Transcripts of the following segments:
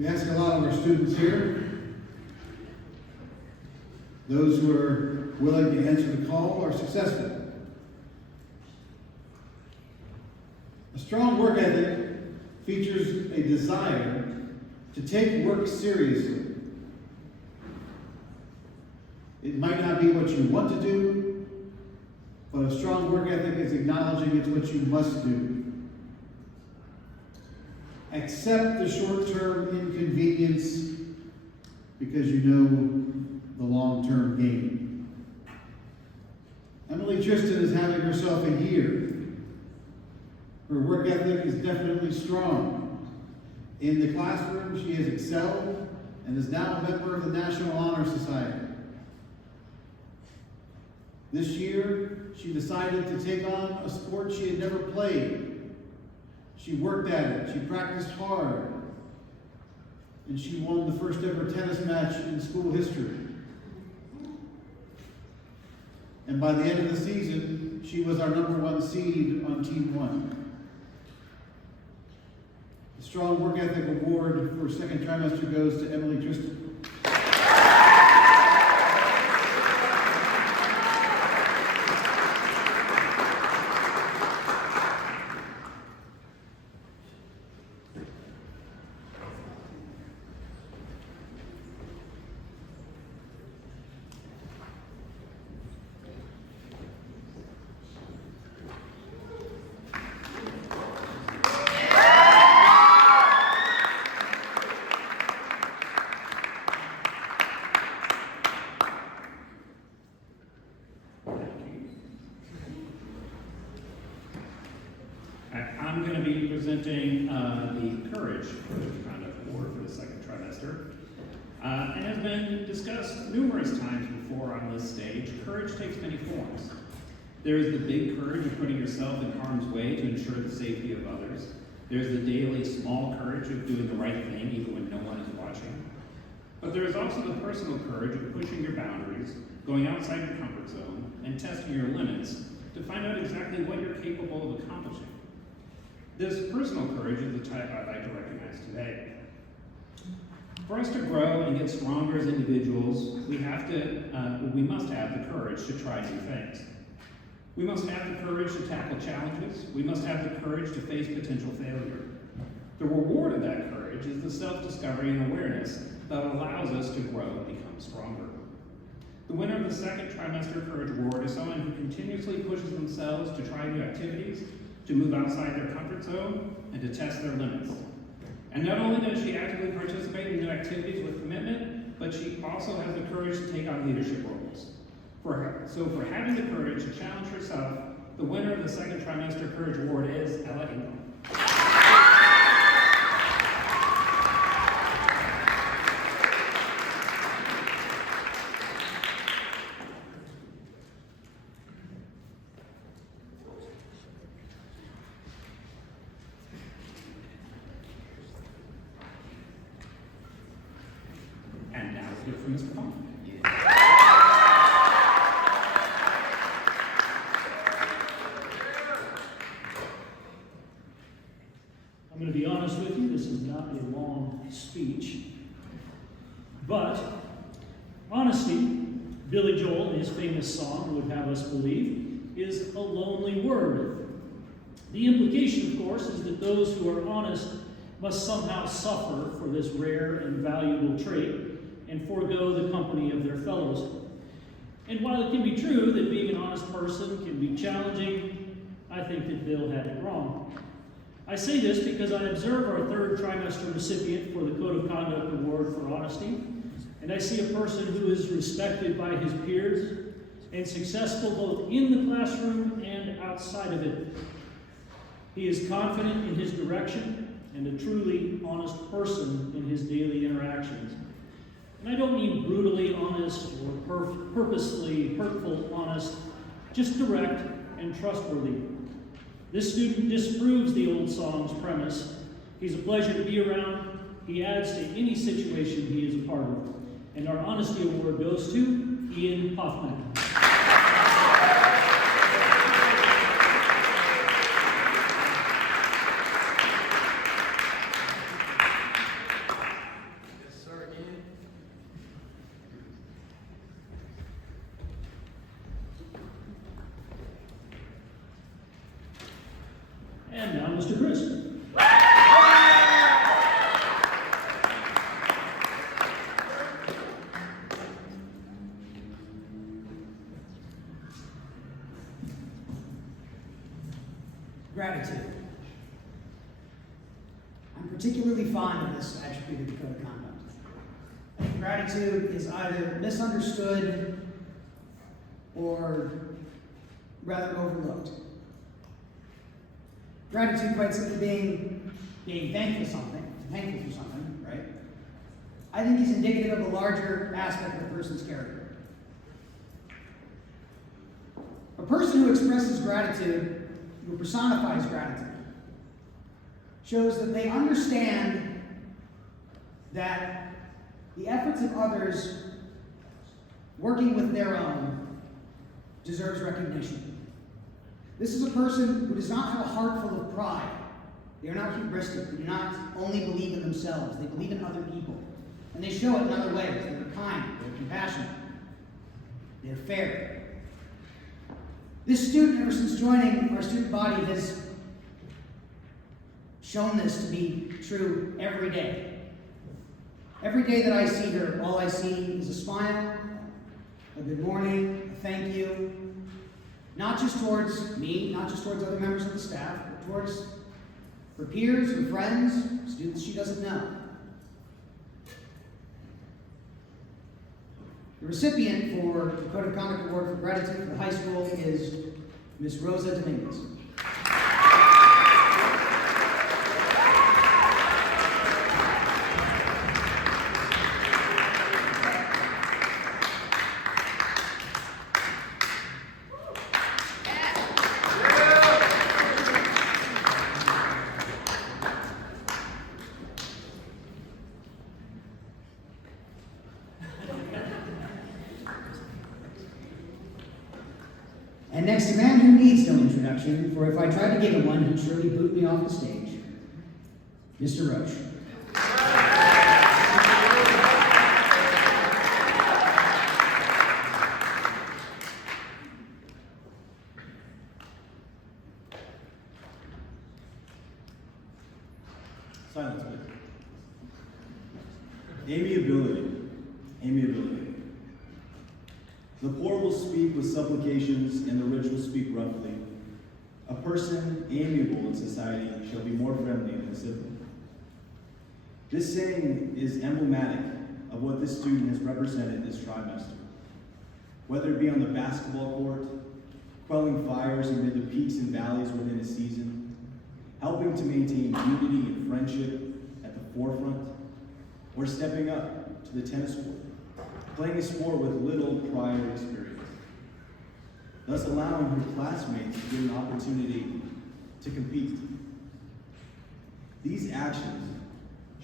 We ask a lot of our students here. Those who are willing to answer the call are successful. A strong work ethic features a desire to take work seriously. It might not be what you want to do, but a strong work ethic is acknowledging it's what you must do. Accept the short-term inconvenience because you know the long-term gain. Emily Tristan is having herself a year. Her work ethic is definitely strong. In the classroom, she has excelled and is now a member of the National Honor Society. This year, she decided to take on a sport she had never played. She worked at it, she practiced hard, and she won the first ever tennis match in school history. And by the end of the season, she was our #1 seed on Team 1. The Strong Work Ethic Award for second trimester goes to Emily Tristan. I'm going to be presenting the Courage Conduct Award for the second trimester. And has been discussed numerous times before on this stage, courage takes many forms. There is the big courage of putting yourself in harm's way to ensure the safety of others. There's the daily small courage of doing the right thing even when no one is watching. But there is also the personal courage of pushing your boundaries, going outside your comfort zone, and testing your limits to find out exactly what you're capable of accomplishing. This personal courage is the type I'd like to recognize today. For us to grow and get stronger as individuals, we must have the courage to try new things. We must have the courage to tackle challenges. We must have the courage to face potential failure. The reward of that courage is the self-discovery and awareness that allows us to grow and become stronger. The winner of the second trimester Courage Award is someone who continuously pushes themselves to try new activities, to move outside their comfort zone, and to test their limits. And not only does she actively participate in new activities with commitment, but she also has the courage to take on leadership roles. So for having the courage to challenge herself, the winner of the second trimester Courage Award is Ella Ingle. And now we'll hear from Mr. Fong. I'm going to be honest with you, this is not a long speech, but honesty, Billy Joel in his famous song would have us believe, is a lonely word. The implication, of course, is that those who are honest must somehow suffer for this rare and valuable trait and forego the company of their fellows. And while it can be true that being an honest person can be challenging, I think that Bill had it wrong. I say this because I observe our third trimester recipient for the Code of Conduct Award for Honesty, and I see a person who is respected by his peers and successful both in the classroom and outside of it. He is confident in his direction and a truly honest person in his daily interactions. And I don't mean brutally honest or purposely hurtful honest, just direct and trustworthy. This student disproves the old song's premise. He's a pleasure to be around. He adds to any situation he is a part of. And our Honesty Award goes to Ian Hoffman. Mr. Chris. Gratitude. I'm particularly fond of this attribute of the code of conduct. I think gratitude is either misunderstood or rather overlooked. Gratitude, quite simply being thankful for something, right? I think is indicative of a larger aspect of a person's character. A person who expresses gratitude, who personifies gratitude, shows that they understand that the efforts of others working with their own deserves recognition. This is a person who does not have a heart full of pride. They are not hubristic. They do not only believe in themselves. They believe in other people. And they show it in other ways. They're kind. They're compassionate. They're fair. This student, ever since joining our student body, has shown this to be true every day. Every day that I see her, all I see is a smile, a good morning, a thank you, not just towards me, not just towards other members of the staff, but towards her peers, her friends, students she doesn't know. The recipient for the Code of Conduct Award for Gratitude for the high school is Miss Rosa Dominguez. And next, a man who needs no introduction, for if I tried to give him one, he'd surely boot me off the stage. Mr. Roche. Silence, please. Amiability. The poor will speak with supplications, and the rich will speak roughly. A person amiable in society shall be more friendly than a sibling. This saying is emblematic of what this student has represented this trimester. Whether it be on the basketball court, quelling fires amid the peaks and valleys within a season, helping to maintain unity and friendship at the forefront, or stepping up to the tennis court, playing a sport with little prior experience, thus allowing her classmates to get an opportunity to compete. These actions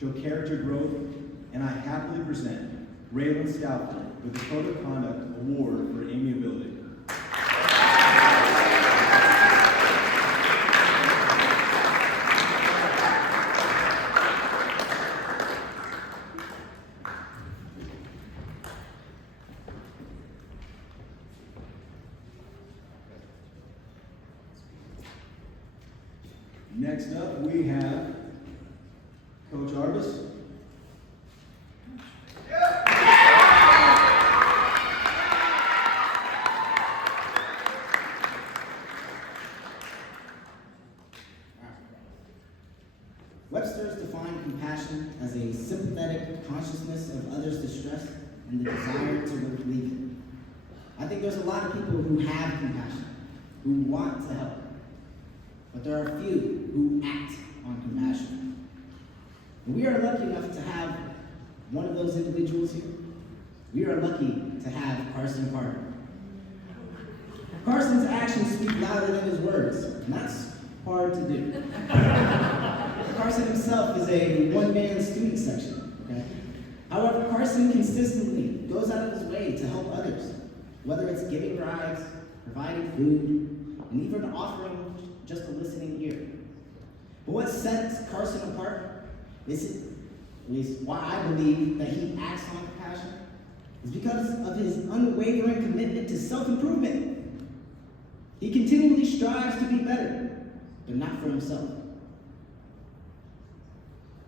show character growth, and I happily present Raylan Stoutland with the Code of Conduct Award for Amiability. Next up, we have Coach Arbus. Webster's defined compassion as a sympathetic consciousness of others' distress and the desire to relieve it. I think there's a lot of people who have compassion, who want to help, but there are few who act on compassion. And we are lucky enough to have one of those individuals here. We are lucky to have Carson Carter. Carson's actions speak louder than his words, and that's hard to do. Carson himself is a one-man student section, okay? However, Carson consistently goes out of his way to help others, whether it's giving rides, providing food, and even offering just a listening ear. But what sets Carson apart is, at least why I believe that he acts on compassion, is because of his unwavering commitment to self-improvement. He continually strives to be better, but not for himself,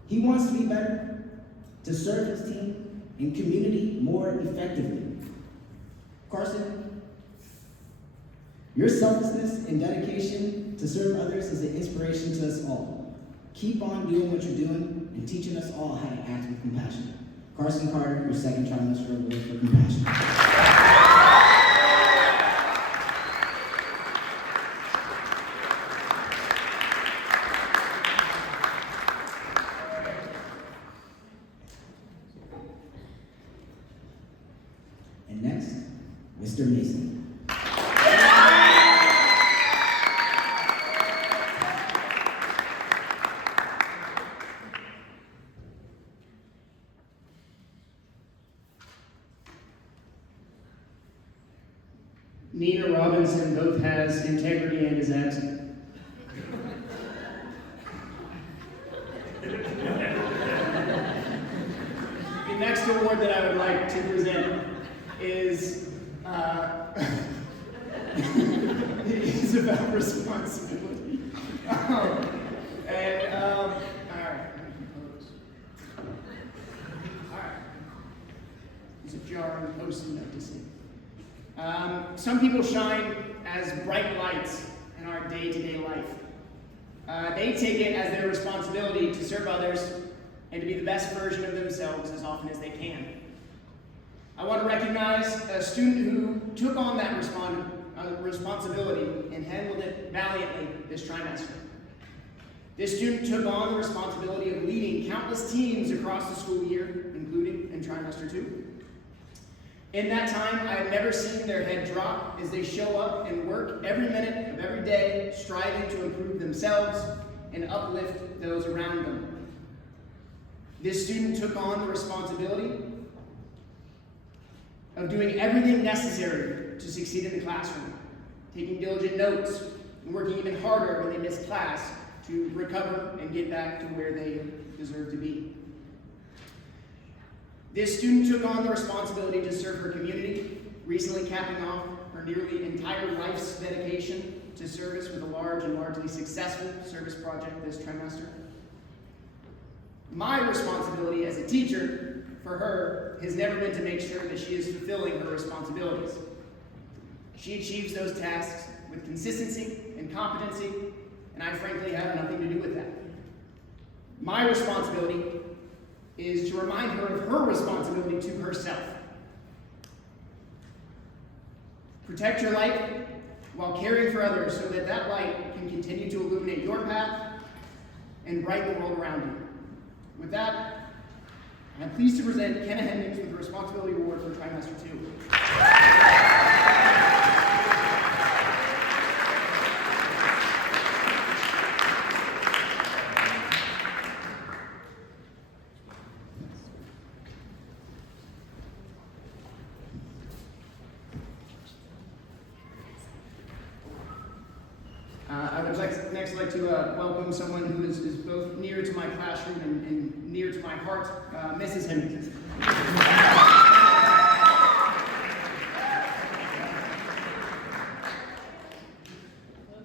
He wants to be better, to serve his team and community more effectively. Carson, your selflessness and dedication to serve others is an inspiration to us all. Keep on doing what you're doing and teaching us all how to act with compassion. Carson Carter, your second trimester award for compassion. And next, Mr. Mason. Nina Robinson both has integrity and is absent. The next award that I would like to present is is about responsibility. All right. There's a jar and a post-it note to see. Some people shine as bright lights in our day-to-day life. They take it as their responsibility to serve others and to be the best version of themselves as often as they can. I want to recognize a student who took on that responsibility and handled it valiantly this trimester. This student took on the responsibility of leading countless teams across the school year, including in trimester 2. In that time, I have never seen their head drop as they show up and work every minute of every day, striving to improve themselves and uplift those around them. This student took on the responsibility of doing everything necessary to succeed in the classroom, taking diligent notes and working even harder when they missed class to recover and get back to where they deserve to be. This student took on the responsibility to serve her community, recently capping off her nearly entire life's dedication to service with a large and largely successful service project this trimester. My responsibility as a teacher for her has never been to make sure that she is fulfilling her responsibilities. She achieves those tasks with consistency and competency, and I frankly have nothing to do with that. My responsibility is to remind her of her responsibility to herself. Protect your light while caring for others so that that light can continue to illuminate your path and bright the world around you. With that, I'm pleased to present Kenna Hendricks with the Responsibility Award for Trimester 2. I would next like to welcome someone who is both near to my classroom and near to my heart, Mrs. Hendricks.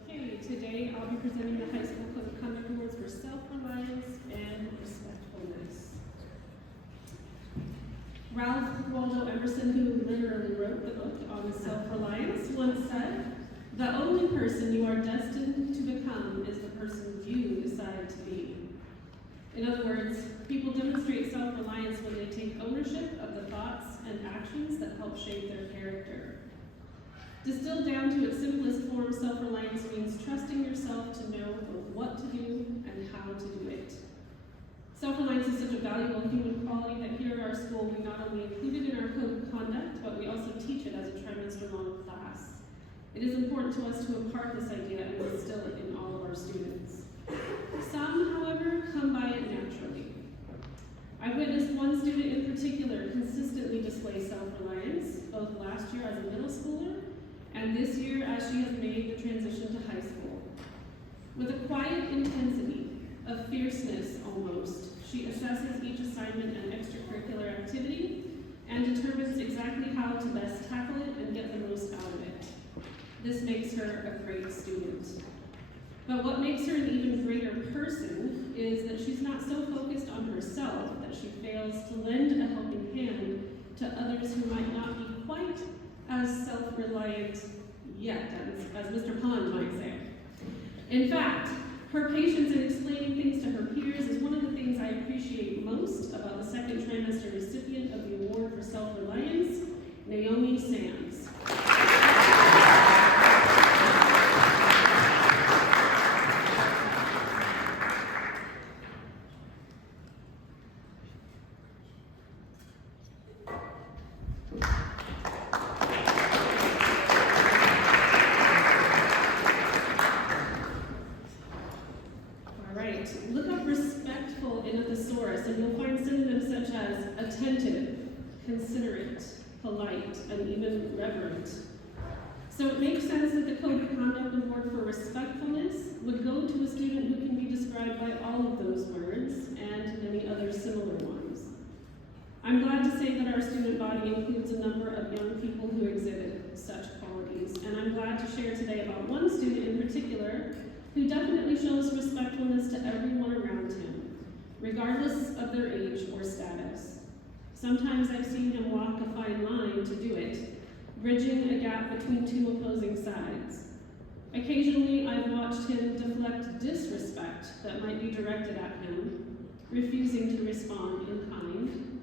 Okay, today I'll be presenting the High School Code of Conduct Awards for self-reliance and respectfulness. Ralph Waldo Emerson, who literally wrote the book on self-reliance, once said, "The only person you are destined to become is the person you decide to be." In other words, people demonstrate self-reliance when they take ownership of the thoughts and actions that help shape their character. Distilled down to its simplest form, self-reliance means trusting yourself to know what to do and how to do it. Self-reliance is such a valuable human quality that here at our school we not only include it in our code of conduct, but we also teach it as a trimester-long class. It is important to us to impart this idea and instill it in all of our students. Some, however, come by it naturally. I witnessed one student in particular consistently display self-reliance, both last year as a middle schooler and this year as she has made the transition to high school. With a quiet intensity, a fierceness almost, she assesses each assignment and extracurricular activity and determines exactly how to best tackle it and get the most out of it. This makes her a great student. But what makes her an even greater person is that she's not so focused on herself that she fails to lend a helping hand to others who might not be quite as self-reliant yet, as Mr. Pond might say. In fact, her patience in explaining things to her peers is one of the things I appreciate most about the second trimester recipient of the Award for Self-Reliance, Naomi Sands. Look up respectful in a thesaurus, and you'll find synonyms such as attentive, considerate, polite, and even reverent. So it makes sense that the Code of Conduct Award for Respectfulness would go to a student who can be described by all of those words and many other similar ones. I'm glad to say that our student body includes a number of young people who exhibit such qualities, and I'm glad to share today about one student in particular who definitely shows respectfulness to everyone around him, regardless of their age or status. Sometimes I've seen him walk a fine line to do it, bridging a gap between two opposing sides. Occasionally, I've watched him deflect disrespect that might be directed at him, refusing to respond in kind.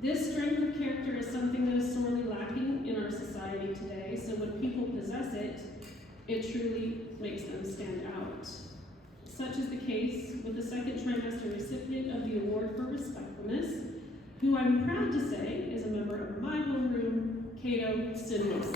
This strength of character is something that is sorely lacking in our society today, so when people possess it, it truly makes them stand out. Such is the case with the second trimester recipient of the Award for Respectfulness, who I'm proud to say is a member of my homeroom, Cato Students.